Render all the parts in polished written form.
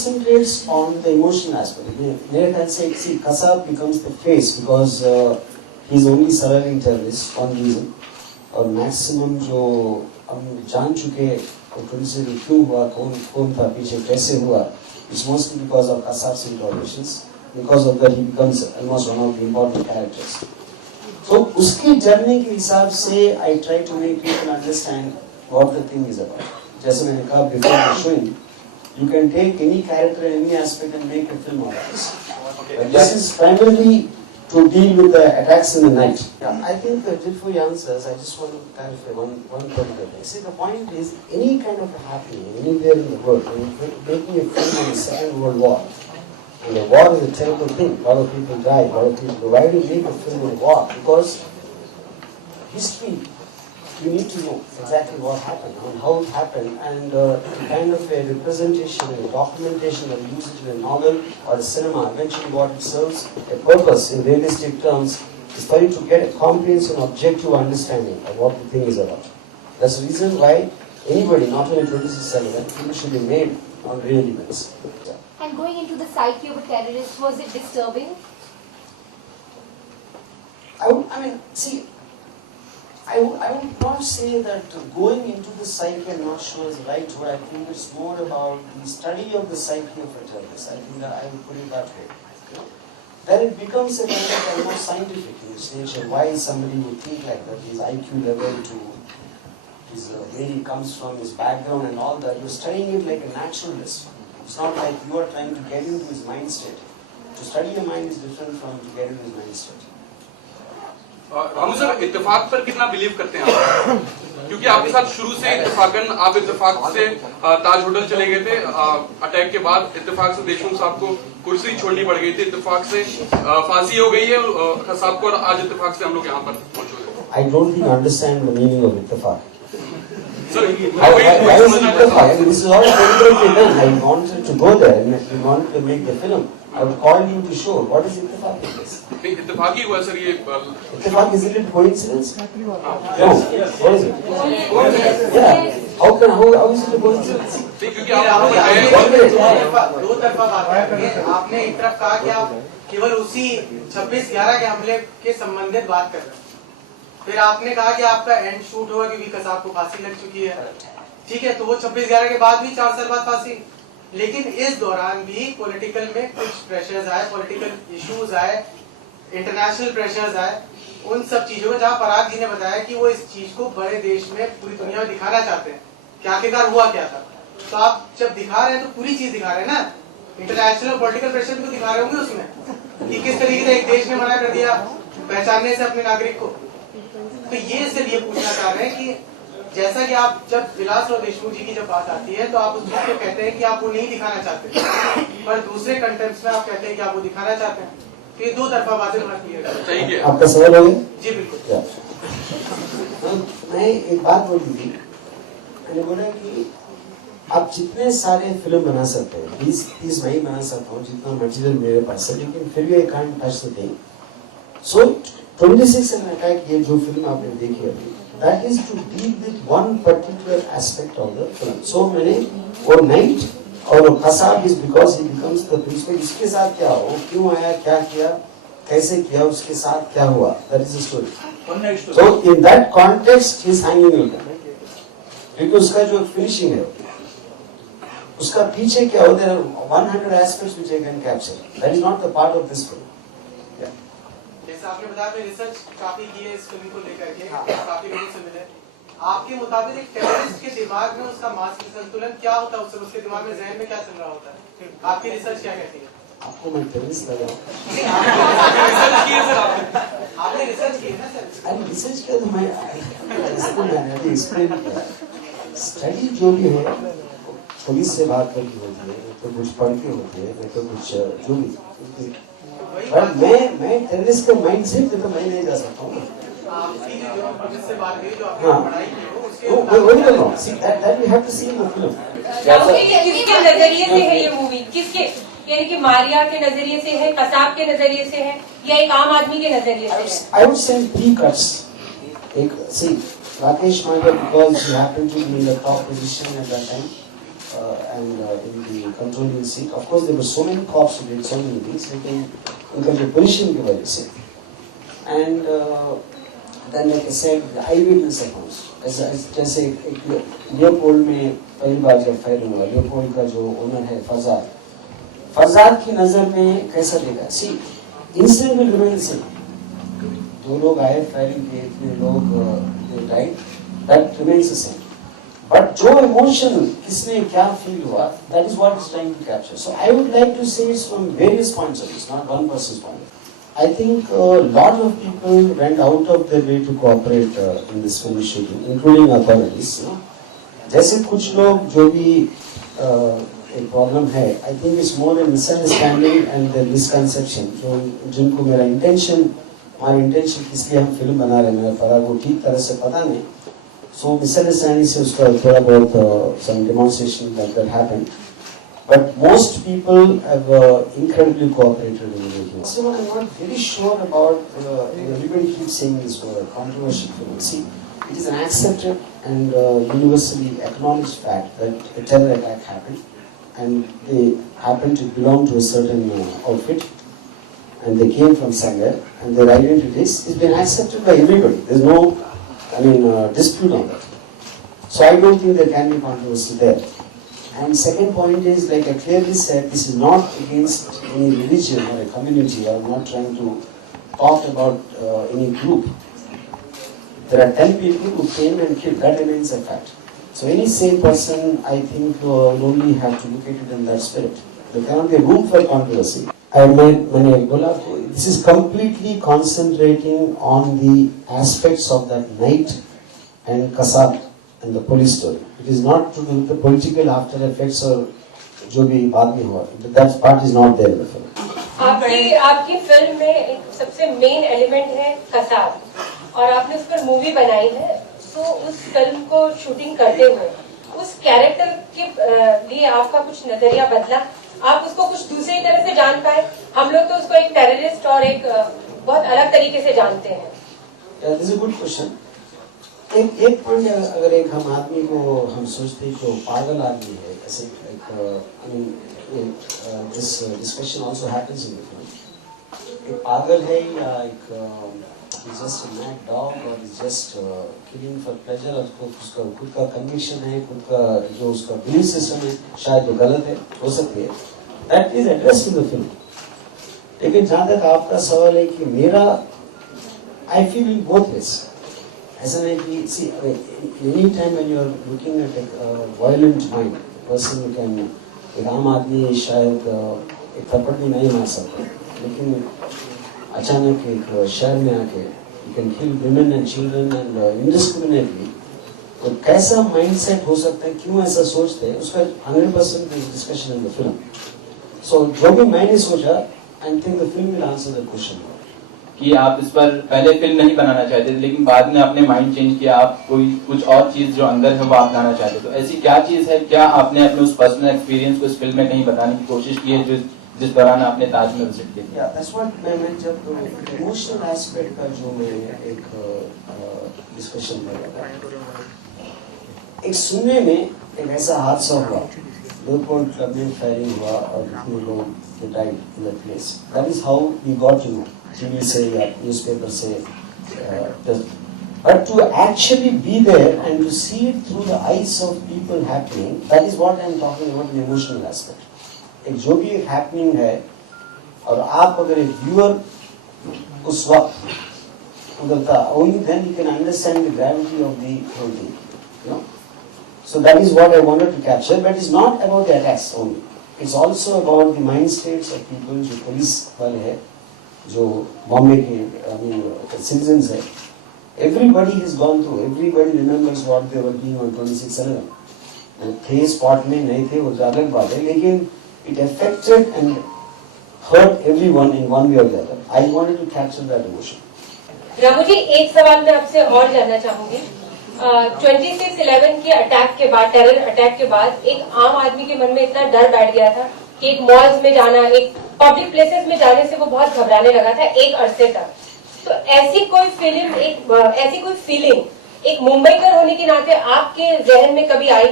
concentrates on the emotional aspect. मेरे ख्याल से see Kasab becomes the face because he is only surviving terrorist one reason और maximum जो हम जान चुके प्रोड्यूसर क्यों हुआ कौन था पीछे कैसे हुआ it's mostly because of Kasab's interrogations. Because of that he becomes almost one of the important characters. So उसकी जर्नी के हिसाब से I try to make people understand what the thing is about. जैसे मैंने कहा before the showing, you can take any character in any aspect and make a film out of this. But this is primarily to deal with the attacks in the night. Yeah, I think before you answers, I just want to clarify one particular thing. See, the point is, any kind of happening anywhere in the world, when you're making a film on the Second World War, and the war is a terrible thing. A lot of people die. A lot of people. Why do you make a film on war? Because history, you need to know exactly what happened and how it happened, and kind of a representation, a documentation, or usage in a novel or a cinema. Eventually, what it serves a purpose in realistic terms is for you to get a comprehensive, objective understanding of what the thing is about. That's the reason why anybody, not only 26/7, film should be made on real events. And going into the psyche of a terrorist, was it disturbing? I would not say that going into the psyche and not sure is the right word. I think it's more about the study of the psyche of a terrorist. I think that I would put it that way. You know? Then it becomes a kind of almost scientific in its nature. Why somebody would think like that, his IQ level to his where he comes from, his background and all that. You're studying it like a naturalist. It's not like you are trying to get into his mind state. To study a mind is different from to get into his mind state. Ramu sir, इत्तेफाक पर कितना believe करते हैं आप? क्योंकि आपके साथ शुरू से इत्तेफाकन आप इत्तेफाक से ताज होटल चले गए थे, अटैक के बाद इत्तेफाक से देशमुख साहब को कुर्सी छोड़नी पड़ गई थी, इत्तेफाक से फांसी हो गई है साहब को, और आज इत्तेफाक से हम लोग यहाँ पर पहुंचे। I don't think understand the meaning of इत्तेफाक. Sir, why is it ittifaq? This is all deliberately done. I wanted to go there and we wanted to make the film. I would call you to show. What is ittifaq in this? इत्तेफाक ही हुआ sir ये। Ittifaq, is it coincidence? No. What is it? Yeah. How is it a coincidence? क्योंकि आप दो तरफा बात है। आपने एक तरफ कहा कि आप केवल उसी 26/11 के हमले के संबंधित बात कर रहे हैं। फिर आपने कहा कि आपका एंड शूट होगा क्योंकि कसाब को फांसी लग चुकी है। ठीक है, तो वो 26/11 के बाद भी 4 साल बाद फांसी, लेकिन इस दौरान भी पॉलिटिकल में कुछ प्रेशर्स आए, पॉलिटिकल इश्यूज आए, इंटरनेशनल प्रेशर्स आए, उन सब चीजों में जहाँ पराग जी ने बताया कि वो इस चीज को बड़े देश में पूरी दुनिया में दिखाना चाहते हैं कि आखिरकार हुआ क्या था। तो आप जब दिखा रहे हैं तो पूरी चीज दिखा रहे हैं ना, इंटरनेशनल पॉलिटिकल प्रेशर भी तो दिखा रहे होंगे उसमें कि किस तरीके से एक देश ने मना कर दिया पहचानने से अपने नागरिक को। तो ये सिर्फ ये पूछना चाह रहे हैं कि जैसा कि आप जब विलास और देशमुख जी की जब बात आती है तो आप उस चीज को कहते हैं कि आप वो नहीं दिखाना चाहते, पर दूसरे कंटेंट्स में आप कहते हैं कि आप वो दिखाना चाहते हैं। तो ये दो तरफा बातें मत कीजिएगा। आपका सवाल हो गया? जी बिल्कुल। मैं एक बात बोली थी, मैंने बोला कि आप जितने सारे फिल्म बना सकते हैं, 20-30 मैं ही बना सकता हूँ जितना मटेरियल मेरे पास है, लेकिन फिर भी I can't touch the thing. So 26 and Attack, ये जो फिल्म आपने देखी अभी, that is to deal with one particular aspect of the film. So मैंने वो night और वो Kasab is because he becomes the principal. इसके साथ क्या हो, क्यों आया, क्या किया, कैसे किया, उसके साथ क्या हुआ, that is the story. So in that context he is hanging with them. क्योंकि उसका जो finishing है, उसका पीछे क्या हो, there are 100 aspects which I can capture. That is not the part of this film. आपने बताया मैं रिसर्च काफी की है इस फिल्म को लेकर के, काफी लोगों से मिले। आपके मुताबिक एक टेररिस्ट के दिमाग में उसका मानसिक संतुलन क्या होता है, उसके दिमाग में जहन में क्या चल रहा होता है, आपकी रिसर्च क्या कहती है? आपको मैं टेररिस्ट लगा? आपने रिसर्च की है ना सर? अरे रिसर्च किया तो मैं एक्सप्लेन किया। स्टडी जो भी है पुलिस से बात करके होती है, तो कुछ पढ़ के होती है, तो कुछ जो भी। पर मैं टेररिस्ट का माइंड सेट तो मैं नहीं जा सकता हूँ। आपकी जो पुलिस से बात हुई, जो आपने पढ़ाई की हो, उसके वही बोल रहा हूँ। See that we have to see in the film. किसके नजरिए से है ये मूवी, किसके, यानी कि मारिया के नजरिए से है, कसाब के नजरिए से है, या एक आम आदमी के नजरिए से है? I would say 3 cuts. एक see Rakesh Manda, because he happened to be in the top position at that time, and in the controlling seat. Of course, there were so many cops who did so many things. उनका जो position की वजह से, and then like I said, the eyewitness accounts. जैसे Leopold में पहली बार जब firing हुआ, लियोपोल्ड का जो ओनर है फरजाद की नजर में कैसा देखा? See, incident will remain the same. दो लोग आए फायरिंग किए, इतने लोग died, that remains the same. But जो emotion किसने क्या feel हुआ, that is what it's trying to capture. So I would like to say it's from various points of view, not one person's point of view. I think a lot of people went out of their way to cooperate in this film shooting, including authorities. जैसे कुछ लोग जो भी एक problem है, I think it's more a misunderstanding and the misconception. जो जिनको मेरा intention, हमारा intention किस लिए हम फिल्म बना रहे हैं, मेरा परा वो ठीक तरह से पता नहीं. So misunderstanding से उसका थोड़ा बहुत some demonstration like that happened. But most people have incredibly cooperated in making. So I'm not very sure about, everybody keeps saying this word, controversial film. See, it is an accepted and universally acknowledged fact that a terror attack happened, and they happen to belong to a certain outfit, and they came from somewhere, and their identities is been accepted by everybody. There's no, dispute on that. So I don't think there can be controversy there. And second point is, like I clearly said, this is not against any religion or a community. I'm not trying to talk about any group. There are 10 people who came and killed. That remains a fact. So any sane person, I think, will only have to look at it in that spirit. There cannot be room for controversy. This is completely concentrating on the aspects of that night and Kasab and the police story. It is not to do with the political after effects or जो भी बाद में हुआ. That part is not there in the film. आपकी film में एक सबसे main element है कसाब, और आपने उस पर मूवी बनाई है. तो उस फिल्म को शूटिंग करते हुए उस कैरेक्टर के लिए आपका कुछ नजरिया बदला? आप उसको कुछ दूसरी तरह से जान पाए? हम लोग तो उसको एक टेररिस्ट और एक बहुत अलग तरीके से जानते हैं. This is a good question. एक पॉइंट अगर एक हम आदमी को हम सोचते हैं कि पागल आदमी है, ऐसे this discussion also happens in the film. एक पागल है या एक is just a mad dog or is just killing for pleasure, और उसका खुद का conviction है, खुद का जो उसका belief system है शायद वो गलत है, हो सकती है. That is addressed in the film. लेकिन जहाँ तक आपका सवाल है कि मेरा I feel in both ways. ऐसा नहीं कि see any time when you are looking at a violent mind, person who can, एक आम आदमी शायद एक थप्पड़ भी नहीं मार सकता, लेकिन अचानक एक शहर में आके you can kill women and children and indiscriminately, तो कैसा mindset हो सकता है, क्यों ऐसा सोचते हैं, उसका 100% discussion in the film. So जो भी मैंने सोचा, I think the film will answer that question. कि आप इस पर पहले फिल्म नहीं बनाना चाहते थे, लेकिन बाद में आपने माइंड चेंज किया, आप कोई कुछ और चीज जो अंदर है वो आप लाना चाहते, तो ऐसी क्या चीज है, क्या आपने अपने उस पर्सनल एक्सपीरियंस को इस फिल्म में कहीं बताने की कोशिश की है जिस दौरान आपने ताज में विजिट किया? That's what मैं जब इमोशनल एस्पेक्ट का जो मैं एक डिस्कशन कर रहा था, एक सुनने में एक ऐसा हादसा हुआ, लियोपोल्ड क्लब में फायरिंग हुआ और इतने लोग died in that place. That is how we got to know, TV से या न्यूज़पेपर से. But to actually be there and to see it through the eyes of people happening, that is what I am talking about, the emotional aspect. एक जो भी एक happening है, और आप अगर एक व्यूअर उस वक्त उधर था, only then you can understand the gravity of the whole thing, you know. So that is what I wanted to capture, but it's not about the attacks only. It's also about the mind states of people, जो police वाले हैं, जो बॉम्बे के citizens है. Everybody has gone through. Everybody remembers what they were doing on 26/11. वो थे spot में, नहीं थे वो अलग बात है, लेकिन it affected and hurt everyone in one way or the other. I wanted to capture that emotion. Ramu जी, एक सवाल मैं आपसे और जानना चाहूंगी. 26/11 के अटैक के बाद, टेरर अटैक के बाद, एक आम आदमी के मन में इतना डर बैठ गया था कि एक मॉल्स में जाना, एक पब्लिक प्लेसेस में जाने से वो बहुत घबराने लगा था एक अरसे तक. तो ऐसी कोई फीलिंग एक मुंबईकर होने के नाते आपके जहन में कभी आई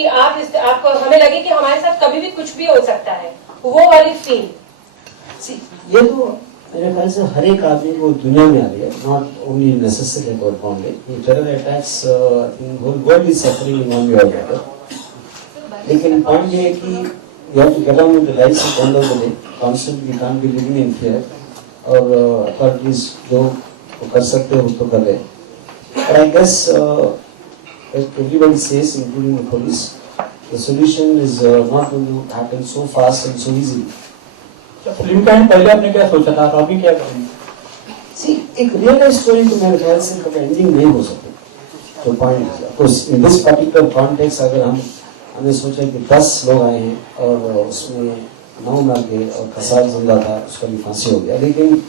कि आपको हमें लगे कि हमारे साथ कभी भी कुछ भी हो सकता है, वो वाली फील? ये तो मेरे ख्याल से हर एक आदमी को दुनिया में आ रही है, not only necessary about Bombay. Terror attacks whole world is suffering in one way और अदर. लेकिन पॉइंट ये है कि you have to get on with the life at the end of the day. Constantly can't be living in fear. और authorities जो कर सकते हो तो कर रहे. But I guess everybody says, including the police, the solution is not going to happen so fast and so easily. Film का पहले आपने क्या सोचा था, अभी क्या करेंगे? See, एक रियल लाइफ स्टोरी तो मेरे ख्याल से कभी एंडिंग नहीं हो सकती. तो point of course in this particular context अगर हमने सोचा कि 10 लोग आए हैं और उसमें 9 मर गए और कसाब जिंदा था, उसका भी फांसी हो गया. लेकिन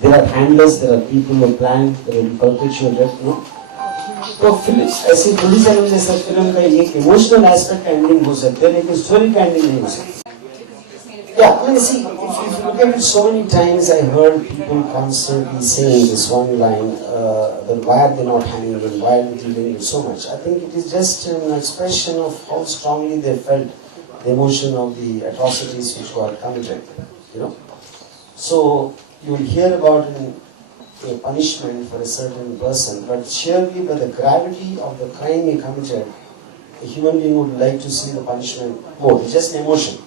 there are handlers, there are people who plan, there will be perpetual, no? तो फिल्म ऐसी पुलिस एंड जैसा फिल्म का एक इमोशनल एस्पेक्ट एंडिंग हो सकता है, लेकिन स्टोरी का एंडिंग नहीं हो सकती. Yeah, I mean, see, if you look at it so many times, I heard people constantly saying this one line, that why are they not hanging him, why are they dealing with so much? I think it is just an expression of how strongly they felt the emotion of the atrocities which were committed, you know. So, you will hear about a punishment for a certain person, but surely by the gravity of the crime he committed, a human being would like to see the punishment more. It's just an emotion.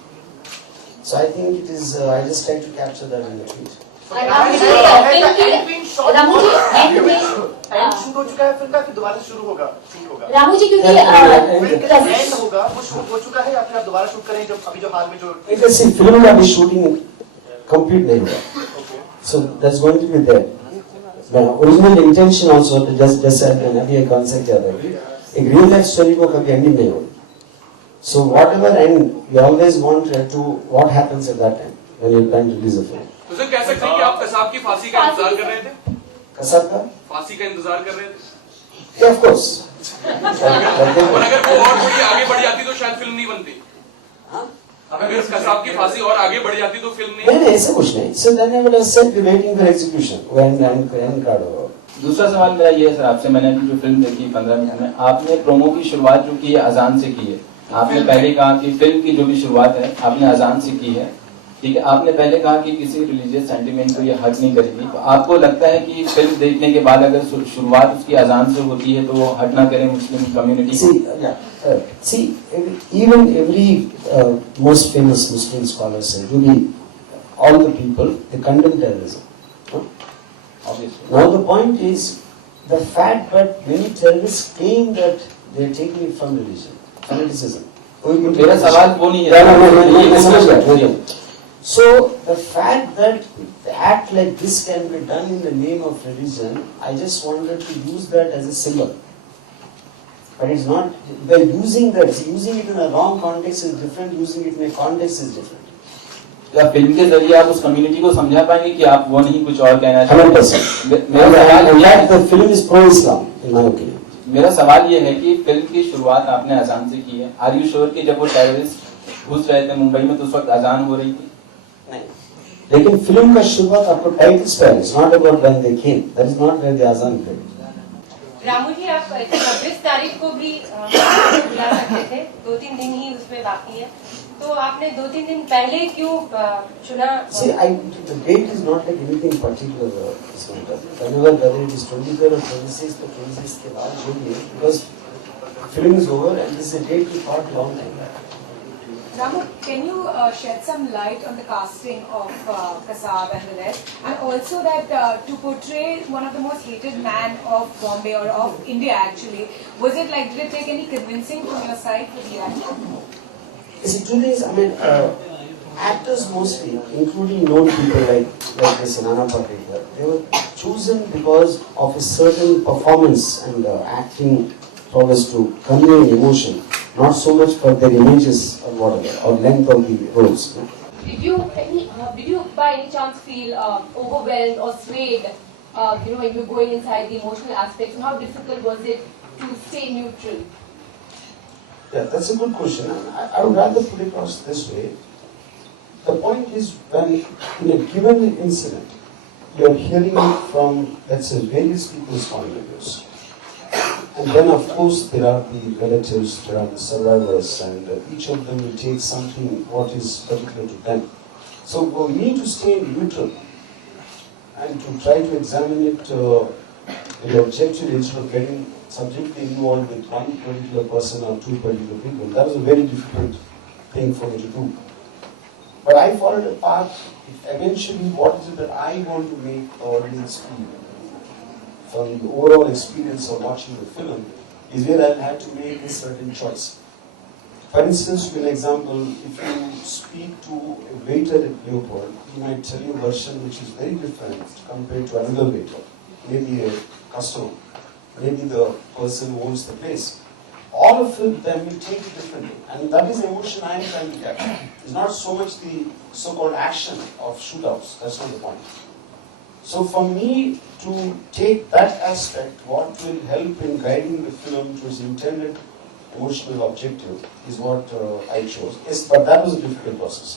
So I think it is, I just try to capture that in the tweet. And shoot हो चुका है film का, फिर दोबारा शुरू होगा, shoot होगा रामू जी, क्योंकि एंड होगा, वो शूट हो चुका है या फिर आप दोबारा शूट करें जब अभी जो हाल में जो It is a film का भी shooting complete नहीं हुआ. So that's going to be there. The original intention also to just अभी एक concept याद है, एक real life story को कभी ending नहीं होगी. So whatever end, you always want to what happens at that time when you plan to release a film. तो सर कह सकते हैं कि आप कसाब की फांसी का इंतजार कर रहे थे? कसाब का फांसी का इंतजार कर रहे थे? Yeah, of course. और अगर वो और थोड़ी आगे बढ़ जाती तो शायद फिल्म नहीं बनती. अगर कसाब की फांसी और आगे बढ़ जाती तो फिल्म नहीं, ऐसा कुछ नहीं. So then I would have said we're waiting for execution when end card over. दूसरा सवाल मेरा ये है सर आपसे, मैंने अभी जो फिल्म देखी 15 मिनट में, आपने प्रोमो की शुरुआत जो की है अजान से की है. आपने पहले कहा कि फिल्म की जो भी शुरुआत है आपने अजान से की है, ठीक है. आपने पहले कहा कि किसी रिलीजियस सेंटिमेंट को ये हर्ट नहीं करेगी. तो आपको लगता है कि फिल्म देखने के बाद अगर शुरुआत उसकी अजान से होती है तो वो हर्ट ना करे मुस्लिम कम्युनिटी को? See, even every most famous Muslim scholars say, really, all the people, they condemn terrorism. Huh? Obviously. Now the point is, the fact that many terrorists claim that they are taking it from religion, fanaticism. मेरा सवाल वो नहीं है. So the fact that act like this can be done in the name of religion, I just wanted to use that as a symbol. But it's not, by using that, using it in a wrong context is different, using it in a context is different. या film के जरिए आप उस community को समझा पाएंगे कि आप वो नहीं कुछ और कहना चाहते हैं? 100%. मेरा सवाल ये है, the film is pro-Islam in my opinion. मेरा सवाल ये है कि फिल्म की शुरुआत आपने अजान से की है. आर यू श्योर कि जब वो टेररिस्ट घुस रहे थे मुंबई में तो उस वक्त अजान हो रही थी? नहीं. लेकिन फिल्म का शुरुआत आपको टाइटल्स पे है, not about when they came. That is not where the azan came. Ramu जी, आप 26 तारीख को भी बुला सकते थे, 2-3 दिन ही उसमें बाकी है, तो आपने 2-3 दिन पहले क्यों चुना? See, the date is not like anything particular. Whether it is 23rd or 26th or 26th के बाद जो भी है, because film is over and this is a date we fought long time back. Ramu, can you shed some light on the casting of Kasab and the rest, and also that to portray one of the most hated man of Bombay or of India actually, was it like, did it take any convincing from your side for the actor? See, two things. I mean, actors mostly, including known people like this Nana Patekar, they were chosen because of a certain performance and acting prowess to convey emotion, not so much for their images or whatever, or length of the roles. Did you by any chance feel overwhelmed or swayed, when you're going inside the emotional aspects? And how difficult was it to stay neutral? Yeah, that's a good question. I would rather put it across this way. The point is, when in a given incident, you are hearing it from, let's say, various people's point of views. And then of course there are the relatives, there are the survivors, and each of them will take something what is particular to them. So we need to stay neutral and to try to examine it very objectively instead of getting subjectively involved with one particular person or two particular people. That was a very difficult thing for me to do. But I followed a path. Eventually, what is it that I want to make the audience feel from the overall experience of watching the film is where I'll have to make a certain choice. For instance, to give an example, if you speak to a waiter at Leopold, he might tell you a version which is very different compared to another waiter, maybe a customer, maybe the person who owns the place. All of them will take it differently, and that is the emotion I am trying to capture. It's not so much the so-called action of shootouts, that's not the point. So for me to take that aspect, what will help in guiding the film to its intended emotional objective is what I chose. Yes, but that was a difficult process.